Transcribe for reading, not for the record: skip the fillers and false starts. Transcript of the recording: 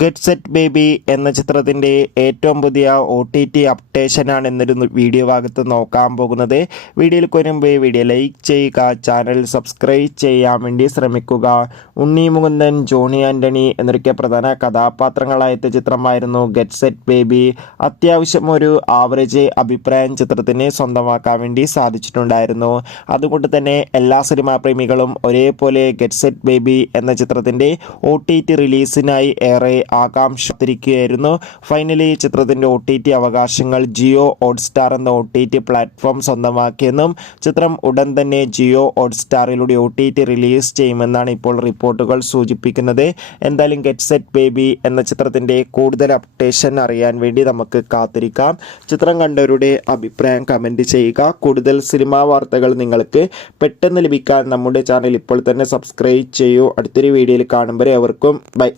Get set baby എന്ന ചിത്രത്തിൻ്റെ ഏറ്റവും പുതിയ OTT അപ്ഡേഷനാണ് എന്നൊരു വീഡിയോ ഭാഗത്ത് നോക്കാൻ പോകുന്നത്. വീഡിയോയിൽ വരുമ്പോൾ വീഡിയോ ലൈക്ക് ചെയ്യുക, ചാനൽ സബ്സ്ക്രൈബ് ചെയ്യാൻ വേണ്ടി ശ്രമിക്കുക. ഉണ്ണി മുകുന്ദൻ, ജോണി ആൻ്റണി എന്നൊക്കെ പ്രധാന കഥാപാത്രങ്ങളായ ചിത്രമായിരുന്നു ഗെറ്റ് സെറ്റ് ബേബി. അത്യാവശ്യം ഒരു ആവറേജ് അഭിപ്രായം ചിത്രത്തിന് സ്വന്തമാക്കാൻ വേണ്ടി സാധിച്ചിട്ടുണ്ടായിരുന്നു. അതുകൊണ്ട് തന്നെ എല്ലാ സിനിമാ പ്രേമികളും ഒരേപോലെ ഗെറ്റ് സെറ്റ് ബേബി എന്ന ചിത്രത്തിൻ്റെ OTT റിലീസിനായി ഏറെ ആകാംക്ഷത്തിരിക്കുകയായിരുന്നു. ഫൈനലി ചിത്രത്തിൻ്റെ OTT അവകാശങ്ങൾ ജിയോ ഹോട്ട്സ്റ്റാർ എന്ന OTT പ്ലാറ്റ്ഫോം സ്വന്തമാക്കിയെന്നും ചിത്രം ഉടൻ തന്നെ ജിയോ ഹോട്ട്സ്റ്റാറിലൂടെ OTT റിലീസ് ചെയ്യുമെന്നാണ് ഇപ്പോൾ റിപ്പോർട്ടുകൾ സൂചിപ്പിക്കുന്നത്. എന്തായാലും ഗെറ്റ് സെറ്റ് ബേബി എന്ന ചിത്രത്തിൻ്റെ കൂടുതൽ അപ്ഡേഷൻ അറിയാൻ വേണ്ടി നമുക്ക് കാത്തിരിക്കാം. ചിത്രം കണ്ടവരുടെ അഭിപ്രായം കമൻറ്റ് ചെയ്യുക. കൂടുതൽ സിനിമാ വാർത്തകൾ നിങ്ങൾക്ക് പെട്ടെന്ന് ലഭിക്കാൻ നമ്മുടെ ചാനൽ ഇപ്പോൾ തന്നെ സബ്സ്ക്രൈബ് ചെയ്യൂ. അടുത്തൊരു വീഡിയോയിൽ കാണുമ്പോൾ അവർക്കും ബൈ.